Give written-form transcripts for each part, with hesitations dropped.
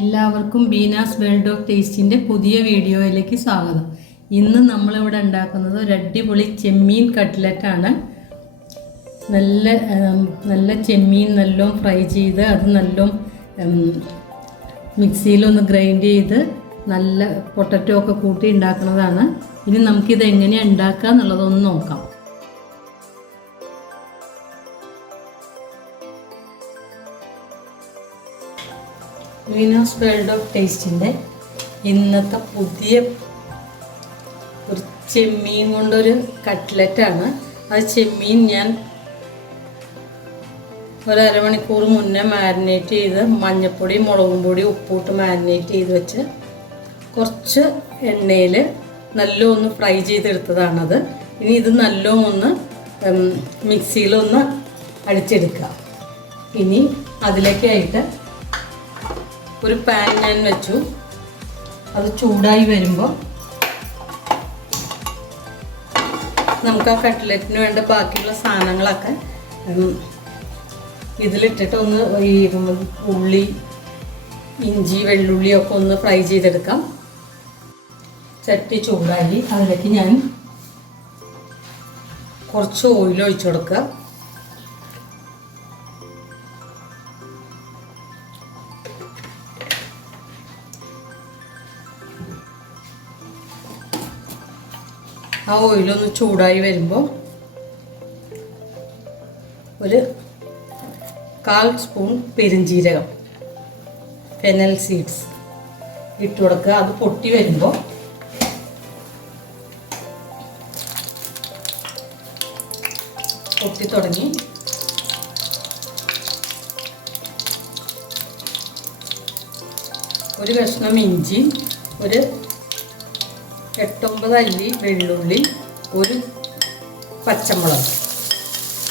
എല്ലാവർക്കും Beena's world of ടേസ്റ്റിൻ്റെ പുതിയ വീഡിയോയിലേക്ക് സ്വാഗതം. ഇന്ന് നമ്മളിവിടെ ഉണ്ടാക്കുന്നത് ഒരു അടിപൊളി ചെമ്മീൻ കട്ട്ലറ്റാണ്. നല്ല ചെമ്മീൻ നല്ലോണം ഫ്രൈ ചെയ്ത് അത് നല്ലോണം മിക്സിയിലൊന്ന് ഗ്രൈൻഡ് ചെയ്ത് നല്ല പൊട്ടറ്റോ ഒക്കെ കൂട്ടി ഉണ്ടാക്കുന്നതാണ്. ഇനി നമുക്കിത് എങ്ങനെയാണ് ഉണ്ടാക്കുക എന്നുള്ളതൊന്ന് നോക്കാം. ബീനാസ് വേൾഡ് ഓഫ് ടേസ്റ്റിൻ്റെ ഇന്നത്തെ പുതിയ ഒരു ചെമ്മീൻ കൊണ്ടൊരു കട്ട്ലറ്റാണ്. അത് ചെമ്മീൻ ഞാൻ ഒരു അരമണിക്കൂർ മുന്നേ മാരിനേറ്റ് ചെയ്ത് മഞ്ഞൾപ്പൊടി മുളകും പൊടി ഉപ്പിട്ട് മാരിനേറ്റ് ചെയ്ത് വെച്ച് കുറച്ച് എണ്ണയിൽ നല്ലോണം ഫ്രൈ ചെയ്തെടുത്തതാണത്. ഇനി ഇത് നല്ലോണം മിക്സിയിലൊന്ന് അടിച്ചെടുക്കുക. ഇനി അതിലേക്കായിട്ട് ഒരു പാൻ ഞാൻ വെച്ചു. അത് ചൂടായി വരുമ്പോൾ നമുക്ക് ആ കട്ട്ലറ്റിന് വേണ്ട ബാക്കിയുള്ള സാധനങ്ങളൊക്കെ ഇതിലിട്ടിട്ട് ഒന്ന് ഈ ഉള്ളി ഇഞ്ചി വെള്ളുള്ളിയൊക്കെ ഒന്ന് ഫ്രൈ ചെയ്തെടുക്കാം. ചട്ടി ചൂടായി അതിലേക്ക് ഞാൻ കുറച്ച് ഓയിൽ ഒഴിച്ചു കൊടുക്കുക. ആ ഓയിലൊന്ന് ചൂടായി വരുമ്പോൾ ഒരു 1/4 സ്പൂൺ പെരുംജീരകം ഫെനൽ സീഡ്സ് ഇട്ട് കൊടുക്കുക. അത് പൊട്ടി വരുമ്പോൾ പൊട്ടി തുടങ്ങി ഒരു കഷ്ണം ഇഞ്ചി, ഒരു 8-9 അല്ലി വെള്ളുള്ളി, ഒരു പച്ചമുളക്,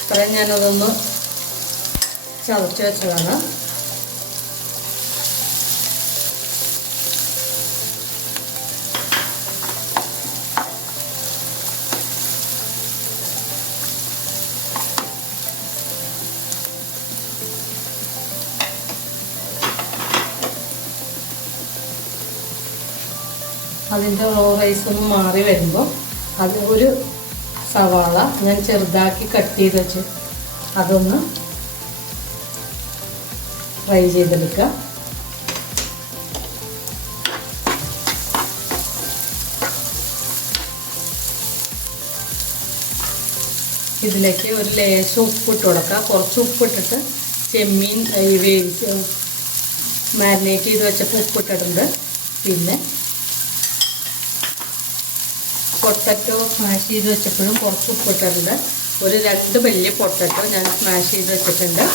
ഇത്രയും ഞാനതൊന്ന് ചതച്ച് വെച്ചതാണ്. അതിൻ്റെ റൈസ് ഒന്ന് മാറി വരുമ്പോൾ അത് ഒരു സവാള ഞാൻ ചെറുതാക്കി കട്ട് ചെയ്ത് വെച്ച് അതൊന്ന് ഫ്രൈ ചെയ്തെടുക്കുക. ഇതിലേക്ക് ഒരു ലേശം ഉപ്പിട്ട് കൊടുക്കുക. കുറച്ച് ഉപ്പിട്ടിട്ട് ചെമ്മീൻ വേവിച്ച് മാരിനേറ്റ് ചെയ്ത് വെച്ചപ്പോൾ ഉപ്പിട്ടിട്ടുണ്ട്. പിന്നെ പൊട്ടറ്റോ സ്മാഷ് ചെയ്ത് വെച്ചപ്പോഴും കുറച്ച് ഉപ്പിട്ടിട്ടുണ്ട്. ഒരു 2 വലിയ പൊട്ടറ്റോ ഞാൻ സ്മാഷ് ചെയ്ത് വെച്ചിട്ടുണ്ട്.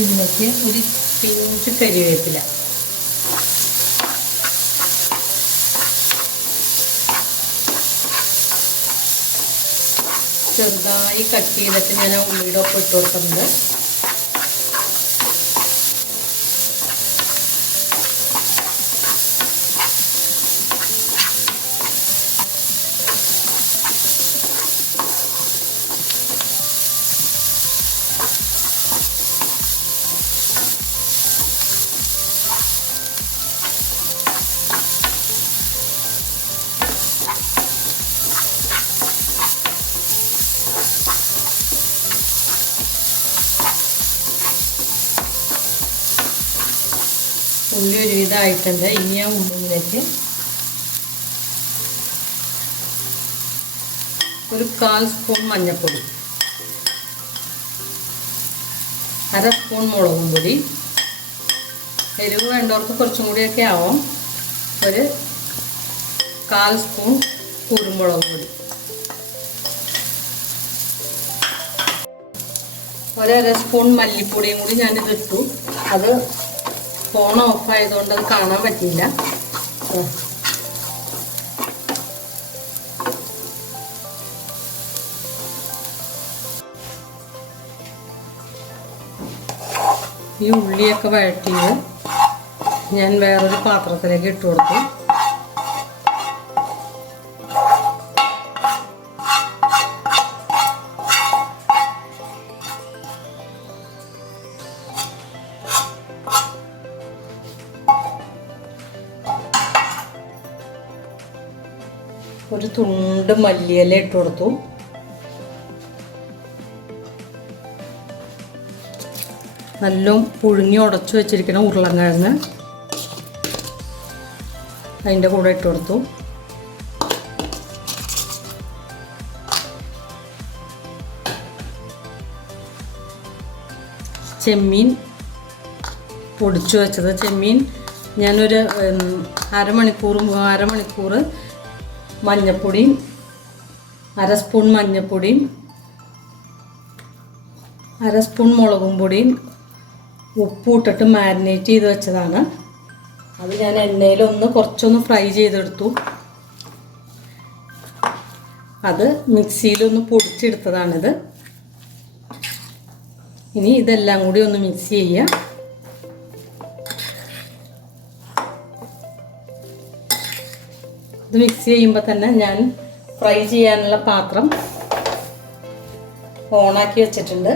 ഇതിലേക്ക് ഒരു പിഞ്ച് കരിവേപ്പില, ചെറുതായി കട്ട് ചെയ്തിട്ട് ഞാൻ ഉള്ളിയുടെ ഒപ്പം ഇട്ട് കൊടുക്കുന്നുണ്ട്. ഉള്ളി ഒരുവിധമായിട്ടുണ്ട്. ഇനി ആ ഉള്ളിയിലേക്ക് ഒരു 1/4 സ്പൂൺ മഞ്ഞൾപ്പൊടി, 1/2 സ്പൂൺ മുളകും പൊടി, എരിവ് വേണ്ടവർക്ക് കുറച്ചും കൂടിയൊക്കെ ആവും, ഒരു 1/4 സ്പൂൺ കുരുമുളക് പൊടി, 1/2 സ്പൂൺ മല്ലിപ്പൊടിയും കൂടി ഞാനിതിട്ടു. അത് ഫോൺ ഓഫായതുകൊണ്ട് അത് കാണാൻ പറ്റിയില്ല. ഈ ഉള്ളിയൊക്കെ വഴറ്റിയത് ഞാൻ വേറൊരു പാത്രത്തിലേക്ക് ഇട്ട് കൊടുത്തു. ഒരു തുണ്ട് മല്ലിയില ഇട്ട് കൊടുത്തു. നല്ല പുഴുങ്ങി ഉടച്ചു വെച്ചിരിക്കുന്ന ഉരുളൻകിഴങ്ങ് അതിൻ്റെ കൂടെ ഇട്ട് കൊടുത്തു. ചെമ്മീൻ പൊടിച്ചു വെച്ചത്. ചെമ്മീൻ ഞാനൊരു അരമണിക്കൂർ മഞ്ഞൾപ്പൊടിയും 1/2 സ്പൂൺ മഞ്ഞൾപ്പൊടിയും 1/2 സ്പൂൺ മുളകും പൊടിയും ഉപ്പും ഇട്ടിട്ട് മാരിനേറ്റ് ചെയ്ത് വെച്ചതാണ്. അത് ഞാൻ എണ്ണയിലൊന്ന് കുറച്ചൊന്ന് ഫ്രൈ ചെയ്തെടുത്തു. അത് മിക്സിയിലൊന്ന് പൊടിച്ചെടുത്തതാണിത്. ഇനി ഇതെല്ലാം കൂടി ഒന്ന് മിക്സ് ചെയ്യുക. ഇത് മിക്സ് ചെയ്യുമ്പോൾ തന്നെ ഞാൻ ഫ്രൈ ചെയ്യാനുള്ള പാത്രം ഓണാക്കി വെച്ചിട്ടുണ്ട്.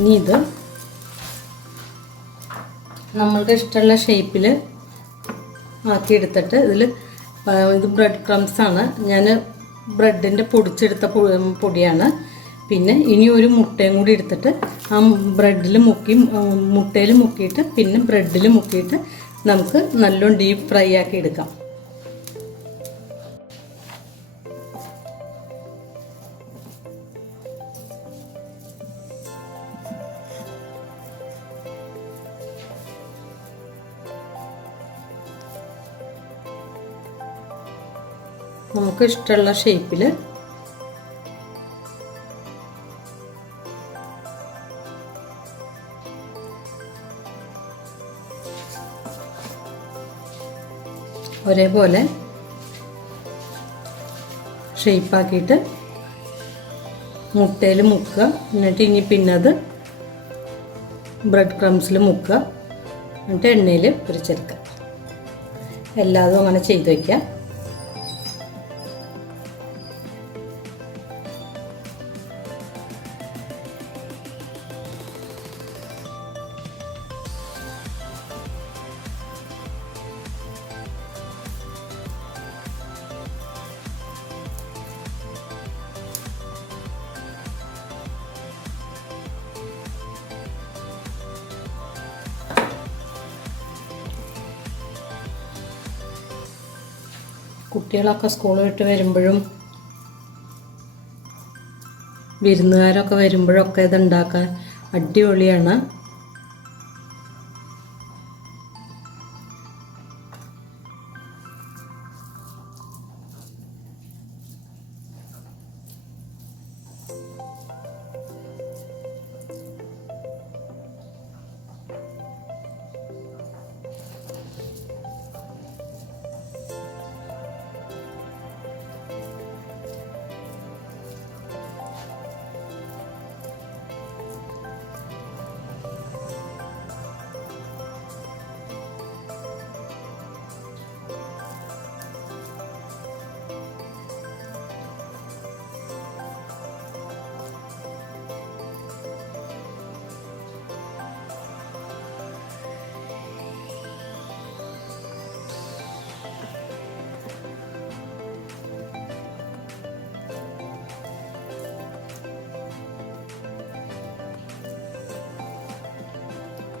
ഇനി ഇത് നമ്മൾക്ക് ഇഷ്ടമുള്ള ഷേപ്പിൽ ആക്കിയെടുത്തിട്ട് ഇത് ബ്രെഡ് ക്രംസാണ്. ഞാൻ ബ്രെഡിൻ്റെ പൊടിച്ചെടുത്ത പൊടിയാണ്. പിന്നെ ഇനി ഒരു മുട്ടയും കൂടി എടുത്തിട്ട് ആ മുട്ടയിൽ മുക്കിയിട്ട് പിന്നെ ബ്രെഡിൽ മുക്കിയിട്ട് നമുക്ക് നല്ലോണം ഡീപ്പ് ഫ്രൈ ആക്കി എടുക്കാം. നമുക്ക് ഇഷ്ടമുള്ള ഷേപ്പിൽ ഒരേപോലെ ഷേപ്പാക്കിയിട്ട് മുട്ടയിൽ മുക്കുക. എന്നിട്ട് പിന്നെ അത് ബ്രെഡ് ക്രംസിൽ മുക്കുക. എന്നിട്ട് എണ്ണയിൽ പൊരിച്ചെടുക്കുക. എല്ലാതും അങ്ങനെ ചെയ്ത് വയ്ക്കുക. കുട്ടികളൊക്കെ സ്കൂൾ വിട്ട് വരുമ്പോഴും വിരുന്നുകാരൊക്കെ വരുമ്പോഴൊക്കെ ഇതുണ്ടാക്കാൻ അടിപൊളിയാണ്.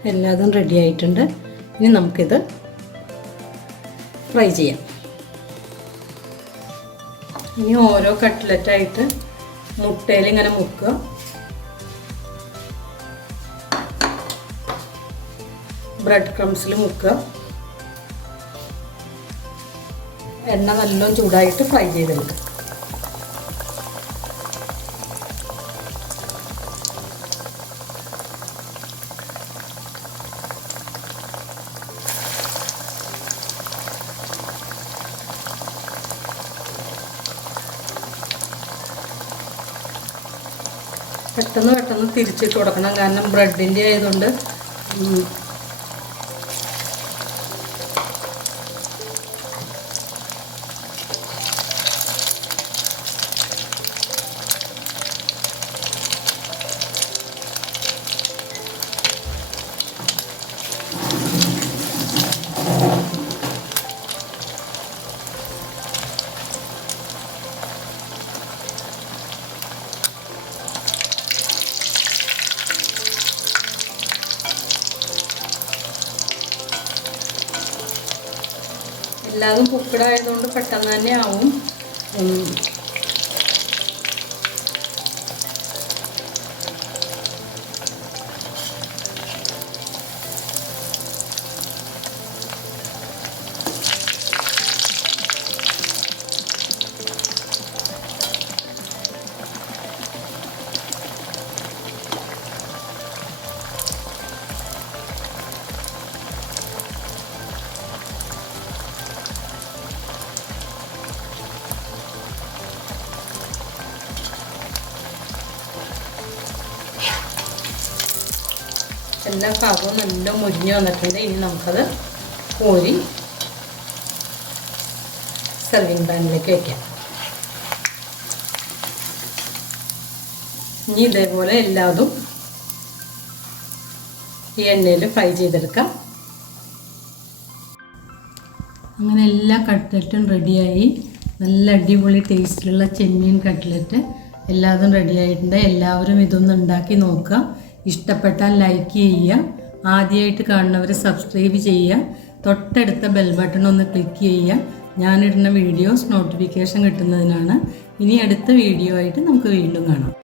എല്ലാതും റെഡി ആയിട്ടുണ്ട്. ഇനി നമുക്കിത് ഫ്രൈ ചെയ്യാം. ഇനി ഓരോ കട്ട്ലറ്റായിട്ട് മുട്ടയിൽ ഇങ്ങനെ മുക്കുക. ബ്രെഡ് ക്രംസിൽ മുക്കുക. എണ്ണ നല്ലോണം ചൂടായിട്ട് ഫ്രൈ ചെയ്തെടുക്കുക. പെട്ടെന്ന് തിരിച്ചിട്ട് കൊടുക്കണം, കാരണം ബ്രെഡിൻ്റെ ആയതുകൊണ്ട് എല്ലാതും കുക്കഡ് ആയതുകൊണ്ട് പെട്ടെന്ന് തന്നെ ആവും. എല്ലാ ഭാഗവും നല്ല മുരിഞ്ഞ് വന്നിട്ടുണ്ട്. ഇനി നമുക്കത് കോരി സെർവിങ് പാനിലേക്ക് വയ്ക്കാം. ഇനി ഇതേപോലെ എല്ലാതും ഈ എണ്ണയിൽ ഫ്രൈ ചെയ്തെടുക്കാം. അങ്ങനെ എല്ലാ കട്ട്ലറ്റും റെഡിയായി. നല്ല അടിപൊളി ടേസ്റ്റിലുള്ള ചെമ്മീൻ കട്ട്ലറ്റ് എല്ലാതും റെഡി ആയിട്ടുണ്ട്. എല്ലാവരും ഇതൊന്ന് ഉണ്ടാക്കി നോക്കുക. ഇഷ്ടപ്പെട്ടാൽ ലൈക്ക് ചെയ്യുക. ആദ്യമായിട്ട് കാണുന്നവർ സബ്സ്ക്രൈബ് ചെയ്യുക. തൊട്ടടുത്ത ബെൽ ബട്ടൺ ഒന്ന് ക്ലിക്ക് ചെയ്യുക. ഞാനിടുന്ന വീഡിയോസ് നോട്ടിഫിക്കേഷൻ കിട്ടുന്നതിനാണ്. ഇനി അടുത്ത വീഡിയോ ആയിട്ട് നമുക്ക് വീണ്ടും കാണാം.